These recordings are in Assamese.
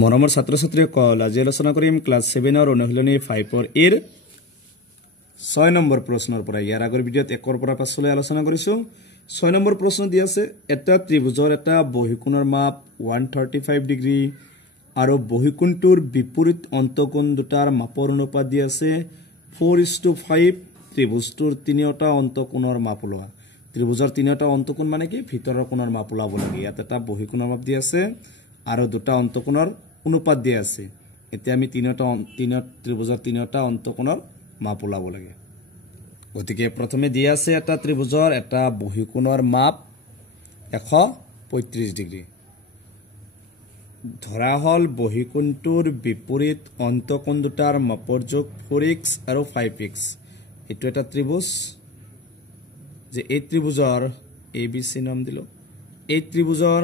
মৰমৰ ছাত্ৰ ছাত্ৰীসকল আজি আলোচনা কৰিম ক্লাছ 7 ৰ অনুশীলনী 5 ৰ এৰ 6 নম্বৰ প্ৰশ্নৰ পৰা ইয়াৰ আগৰ ভিডিঅ'ত 1 ৰ পৰা 5 লৈ আলোচনা কৰিছো 6 নম্বৰ প্ৰশ্ন দি আছে এটা ত্ৰিভুজৰ এটা বহিকোণৰ মাপ 135 ডিগ্ৰী আৰু বহিকোণটোৰ বিপৰীত অন্তকোণ দুটাৰ মাপৰ অনুপাত দি আছে 4:5 ত্ৰিভুজটোৰ তিনিটা অন্তকোণৰ মাপ লোৱা ত্ৰিভুজৰ তিনিটা অন্তকোণ মানে কি ভিতৰৰ কোণৰ মাপ লাব লাগে ইয়াত এটা বহিকোণৰ মাপ দি আছে আৰু দুটা অন্তকোণৰ অনুপাত দি আছে এতিয়া আমি তিনিটা ত্ৰিভুজৰ তিনিটা অন্তকোণৰ মাপ লাব লাগে গতিকে প্ৰথমে দি আছে এটা ত্ৰিভুজৰ এটা বহিকোণৰ মাপ 135 ডিগ্ৰী ধৰা হল বহিকোণটোৰ বিপৰীত অন্তকোণ দুটাৰ মাপৰ যোগ 4x আৰু 5x এটো এটা ত্ৰিভুজ যে এই ত্ৰিভুজৰ ABC নাম দিলো এই ত্ৰিভুজৰ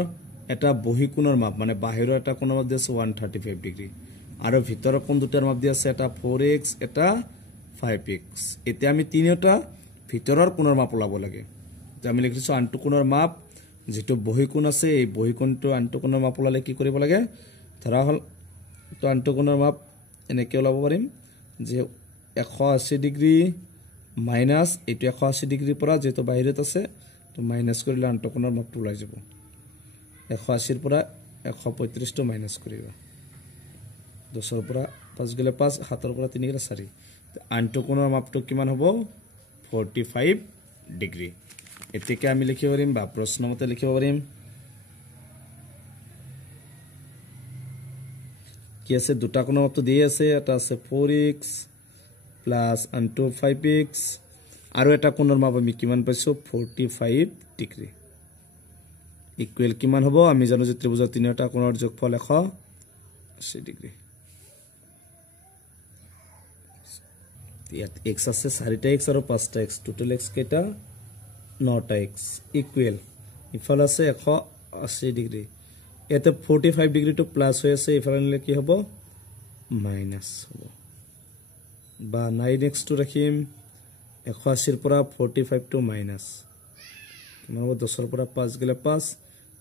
এটা বহিকোণৰ মাপ মানে বাহিৰৰ এটা কোণৰ মাপ দিছে 135 ডিগ্ৰী আৰু ভিতৰৰ কোণ দুটাৰ মাপ দি আছে এটা 4x এটা 5x এতিয়া আমি তিনিটা ভিতৰৰ কোণৰ মাপ লাব লাগে তো আমি লিখিছো আনটো কোণৰ মাপ যেটো বহিকোণ আছে এই বহিকোণটো আনটো কোণৰ মাপ লালে কি কৰিব লাগে ধৰা হল তো আনটো কোণৰ মাপ এনেকে লাব পাৰিম যে 180 ডিগ্ৰী মাইনাস এটো 180 ডিগ্ৰী পৰা যেটো বাহিৰত আছে তো মাইনাস কৰিলে আনটো কোণৰ মাপটো ওলাই যাব 180 ৰ পৰা 135 টো মাইনাস কৰিবা 200 ৰ পৰা 5 গলে 5 7 ৰ পৰা 3 গলে 4 আনটো কোণৰ মাপটো কিমান হ'ব 45 ডিগ্ৰী এতিকে আমি লিখিব পাৰিম বা প্ৰশ্ন মতে লিখিব পাৰিম কি আছে দুটা কোণৰ মাপটো দি আছে এটা আছে 4x প্লাস আনটো 5x আৰু এটা কোণৰ মাপ আমি কিমান পাইছো 45 ডিগ্ৰী ইকুৱেল কিমান হ'ব আমি জানো যে ত্ৰিভুজৰ তিনিটা কোণৰ যোগফল 180 ডিগ্ৰী ইয়াত x আছে 4টা x আৰু 5টা x টোটাল x কেটা 9টা x ইকুৱেল ইফাল আছে 180 ডিগ্ৰী এতে 45 ডিগ্ৰী টু প্লাস হৈ আছে ইফালে নিলে কি হ'ব মাইনাস হ'ব বা 9x টু ৰাখিম 180 ৰ পৰা 45 টু মাইনাস কিমান হ'ব 10 ৰ পৰা 5 গলে 5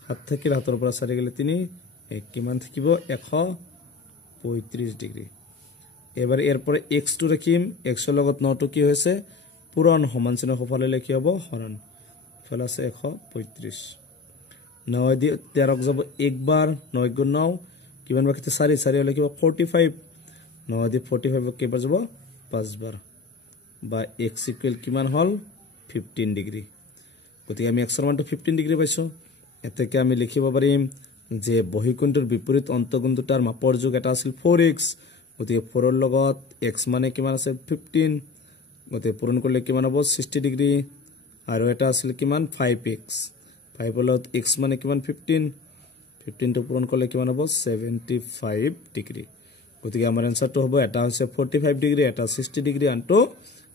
7 থাকিল 7 ৰ পৰা 4 গলে 3 এক কিমান থাকিব 135 ডিগ্ৰী এবাৰ এর পরে x টু রাখিম x এর লগত 9 টু কি হইছে পুরন সমান চিহ্ন হফালে লিখি হ'ব হরণ ফল আছে 135 9 দি 13 যাব একবার 9 গুণ 9 কিমান বাকিতে 4 4 হলে কিবা 45 9 দি 45 কেবাৰ যাব 5 বাৰ বা x ইকুয়াল কিমান হল 15 ডিগ্ৰী গতিকে আমি x এৰ মানটো 15 ডিগ্ৰী পাইছো এতেকে আমি লিখিব পাৰিম যে বহিকোণটোৰ বিপৰীত অন্তকোণ দুটাৰ মাপৰ যোগ এটা আছিল 4x গতিকে 4 ৰ লগত x মানে কিমান আছে 15 গতিকে পূৰণ কৰিলে কিমান হ'ব 60 ডিগ্ৰী আৰু এটা আছিল কিমান 5x 5 ৰ লগত x মানে কিমান 15 টো পূৰণ কৰিলে কিমান হ'ব 75 ডিগ্ৰী গতিকে আমাৰ আনসাৰটো হ'ব এটা হৈছে 45 ডিগ্ৰী এটা 60 ডিগ্ৰী আনটো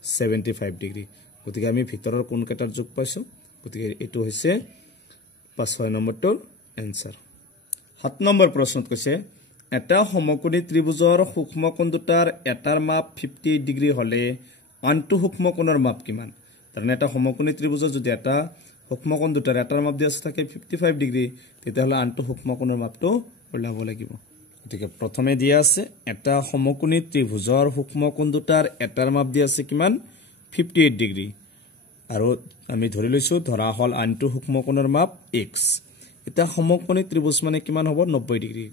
75 ডিগ্ৰী গতিকে আমি ভিতৰৰ কোণ কেটাৰ যোগ পাইছো গতিকে এটো হৈছে 5 নম্বৰটোৰ আনসাৰ 7 নম্বৰ প্ৰশ্নত কৈছে এটা সমকোণী ত্ৰিভুজৰ সূক্ষ্ম কোণ দুটাৰ এটাৰ মাপ 58 ডিগ্ৰী হলে আনটো সূক্ষ্ম কোণৰ মাপ কিমান কাৰণ এটা সমকোণী ত্ৰিভুজৰ যদি এটা সূক্ষ্ম কোণ দুটাৰ এটাৰ মাপ দিয়া থাকে 55 ডিগ্ৰী তেতিয়াহলে আনটো সূক্ষ্ম কোণৰ মাপটো ওলাব লাগিব গতিকে প্ৰথমে দিয়া আছে এটা সমকোণী ত্ৰিভুজৰ সূক্ষ্ম কোণ দুটাৰ এটাৰ মাপ দিয়া আছে কিমান 58 ডিগ্ৰী আৰু আমি ধৰি লৈছো ধৰা হল আনটো সূক্ষ্ম কোণৰ মাপ x এটা সমকোণী ত্ৰিভুজ মানে কিমান হ'ব 90 ডিগ্ৰী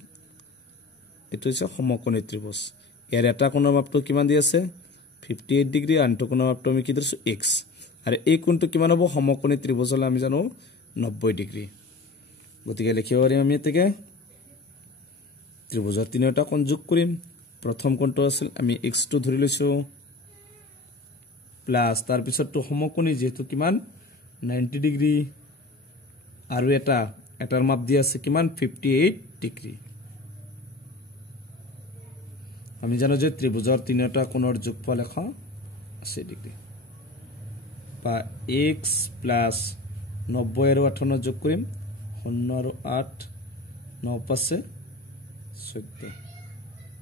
এটো হৈছে সমকোণী ত্ৰিভুজ ইয়াৰ এটা কোণৰ মাপটো কিমান দি আছে 58 ডিগ্ৰী আনটো কোণৰ মাপটো আমি কি ধৰিছো x আৰু এই কোণটো কিমান হ'ব সমকোণী ত্ৰিভুজ হলে আমি জানো 90 ডিগ্ৰী গতিকে লিখিব পাৰিম আমি এতেকে ত্ৰিভুজৰ তিনিটা কোণ যোগ কৰিম প্ৰথম কোণটো আছিল আমি x টো ধৰি লৈছো প্লাস তাৰ পিছৰটো সমকোণী যেটো কিমান 90 ডিগ্ৰী আৰু এটাৰ মাপ দি আছে কিমান 58 ডিগ্ৰী আমি জানো যে ত্ৰিভুজৰ তিনিটা কোণৰ যোগফল 180 ডিগ্ৰী বা x প্লাস 90 আৰু 58 যোগ কৰিম 0 আৰু 8 9 পাছে 14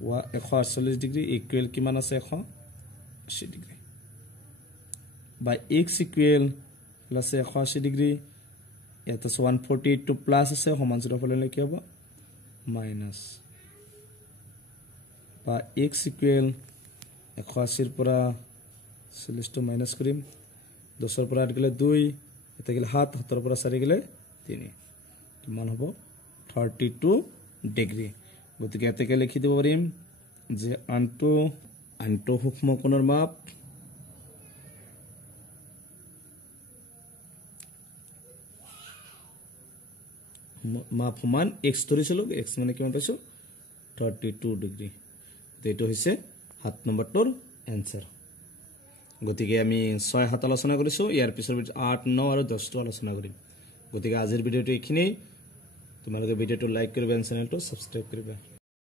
ওয়া 148 ডিগ্ৰী ইকুৱেল কিমান আছে 180 ডিগ্ৰী বা x ইকুৱেল প্লাস 180 ডিগ্ৰী এটা 148 টু প্লাস আছে সমান চিহ্ন ফললে কি হ'ব মাইনাস বা x ইকুৱেল 180 পৰা 40 টো মাইনাস কৰিম 10 পৰা 8 গলে 2 এটা গলে 7 7 পৰা 4 গলে 3 কিমান হ'ব 32 ডিগ্ৰী গতিকে এতেকে লিখি দিব পাৰিম যে আনটো সূক্ষ্ম কোণৰ মাপ সমান x ধৰিছিলো x মানে কিমান পাইছো 32 ডিগ্ৰী এইটো হৈছে 7 নম্বৰটোৰ এনসাৰ গতিকে আমি 6 7 আলোচনা কৰিছো ইয়াৰ পিছৰ 8 9 আৰু 10 টো আলোচনা কৰিম গতিকে আজিৰ ভিডিওটো এইখিনি তোমালোকে ভিডিওটো লাইক কৰিবা চেনেলটো সাবস্ক্ৰাইব কৰিবা